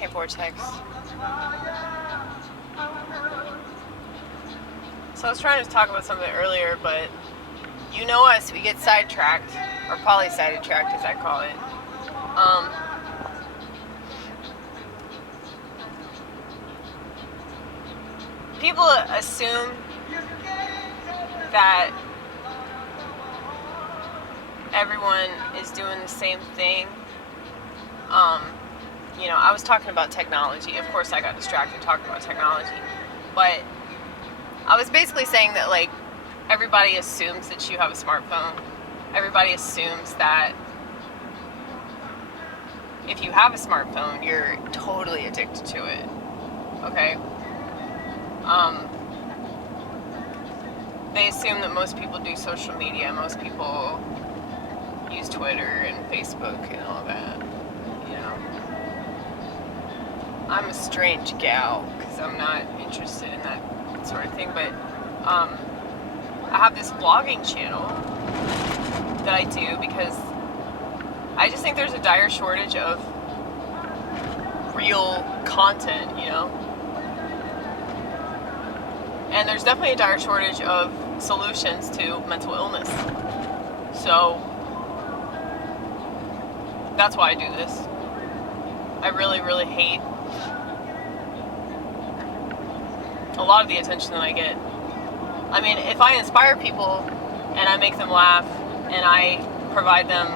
Hey, Vortex. So I was trying to talk about something earlier, but you know us, we get sidetracked, or poly-sidetracked as I call it. People assume that everyone is doing the same thing. I was talking about technology. Of course I got distracted talking about technology. But I was basically saying that, like, everybody assumes that you have a smartphone. Everybody assumes that if you have a smartphone, you're totally addicted to it. Okay? They assume that most people do social media. Most people use Twitter and Facebook and all that. I'm a strange gal because I'm not interested in that sort of thing, but I have this blogging channel that I do because I just think there's a dire shortage of real content, and there's definitely a dire shortage of solutions to mental illness. So that's why I do this. I really, really hate a lot of the attention that I get. I mean, if I inspire people and I make them laugh and I provide them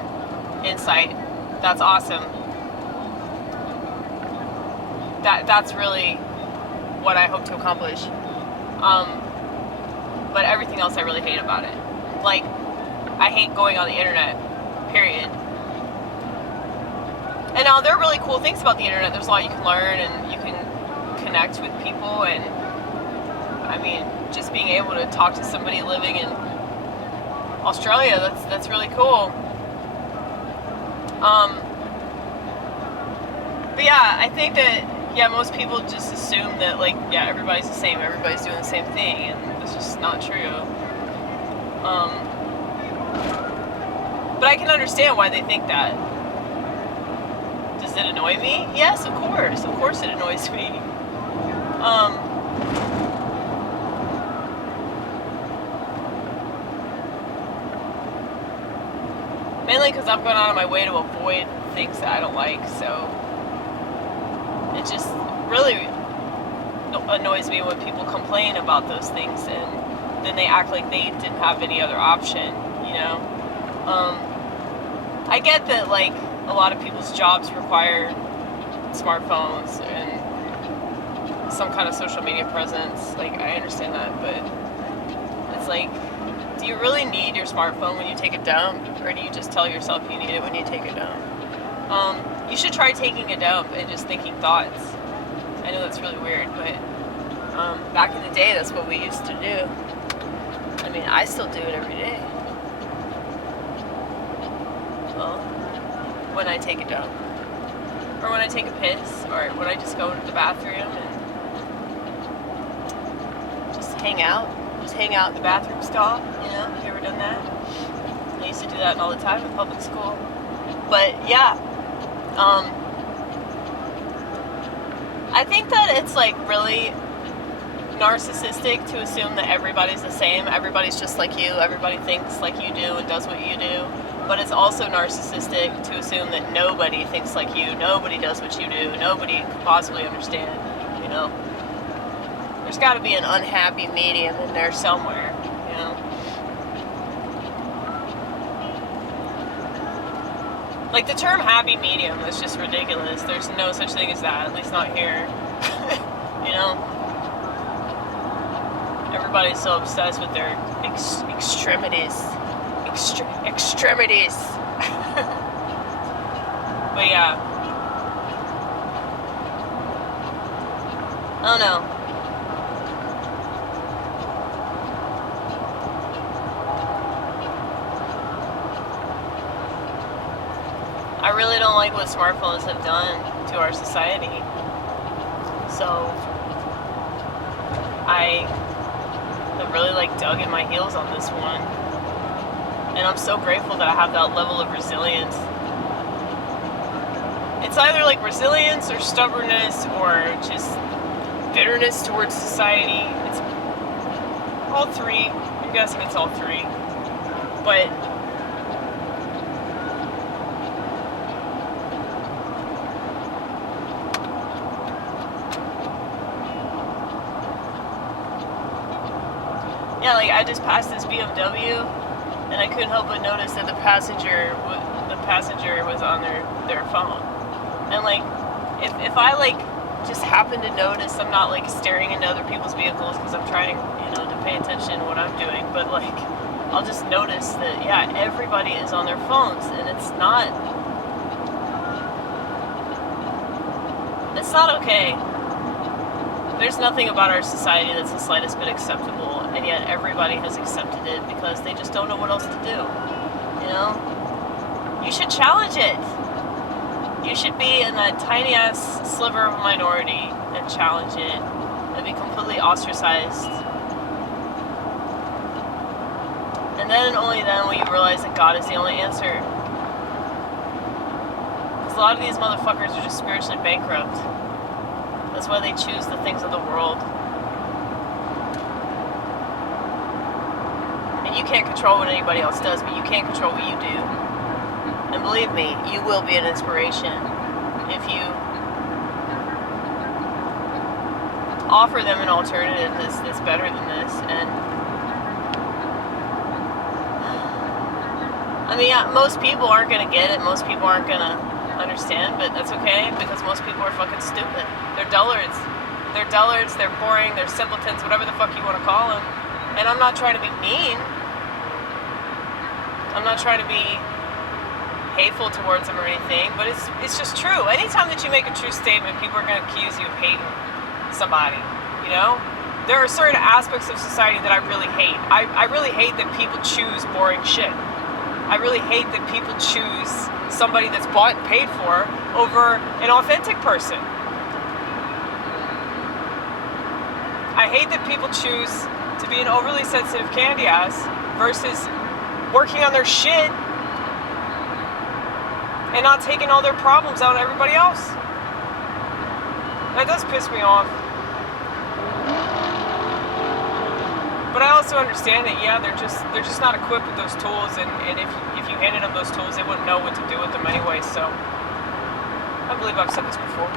insight, that's awesome. That's really what I hope to accomplish. But everything else I really hate about it. Like, I hate going on the internet, period. And now there are really cool things about the internet. There's a lot you can learn and you can connect with people, and I mean, just being able to talk to somebody living in Australia, that's really cool. But yeah, I think that, most people just assume that, like, everybody's the same, everybody's doing the same thing, and it's just not true. But I can understand why they think that. Does it annoy me? Yes, of course it annoys me. Mainly because I'm going out of my way to avoid things that I don't like, so it just really annoys me when people complain about those things and then they act like they didn't have any other option, I get that, like, a lot of people's jobs require smartphones and some kind of social media presence. Like, I understand that, but it's like, do you really need your smartphone when you take a dump, or do you just tell yourself you need it when you take a dump? You should try taking a dump and just thinking thoughts. I know that's really weird, but back in the day, that's what we used to do. I mean, I still do it every day. Well, when I take a dump, or when I take a piss, or when I just go to the bathroom and just hang out in the bathroom stall. Have you ever done that? I used to do that all the time in public school. But yeah, I think that it's, like, really narcissistic to assume that everybody's the same. Everybody's just like you. Everybody thinks like you do and does what you do. But it's also narcissistic to assume that nobody thinks like you. Nobody does what you do. Nobody could possibly understand. There's got to be an unhappy medium in there somewhere. Like, the term happy medium is just ridiculous. There's no such thing as that, at least not here. Everybody's so obsessed with their extremities. Extremities. But yeah. I don't know. I really don't like what smartphones have done to our society. So I have really, like, dug in my heels on this one. And I'm so grateful that I have that level of resilience It's either like resilience or stubbornness or just bitterness towards society. It's all three. I'm guessing it's all three. But yeah, like I just passed this BMW, and I couldn't help but notice that the passenger was on their phone. And like, if I like just happen to notice, I'm not like staring into other people's vehicles because I'm trying, to pay attention to what I'm doing. But like, I'll just notice that yeah, everybody is on their phones, and it's not okay. There's nothing about our society that's the slightest bit acceptable, and yet everybody has accepted it because they just don't know what else to do. You should challenge it. You should be in that tiny ass sliver of a minority and challenge it and be completely ostracized. And then and only then will you realize that God is the only answer. Because a lot of these motherfuckers are just spiritually bankrupt. That's why they choose the things of the world. And you can't control what anybody else does, but you can control what you do. And believe me, you will be an inspiration if you offer them an alternative that's better than this. And I mean, yeah, most people aren't going to get it. Most people aren't going to understand, but that's okay because most people are fucking stupid. They're dullards. They're boring, they're simpletons, whatever the fuck you want to call them. And I'm not trying to be mean. I'm not trying to be hateful towards them or anything, but it's just true. Anytime that you make a true statement, people are going to accuse you of hating somebody, There are certain aspects of society that I really hate. I really hate that people choose boring shit. I really hate that people choose somebody that's bought and paid for over an authentic person. I hate that people choose to be an overly sensitive candy ass versus working on their shit and not taking all their problems out on everybody else. That does piss me off. But I also understand that, yeah, they're just not equipped with those tools, and if you handed them those tools, they wouldn't know what to do with them anyway, so I believe I've said this before.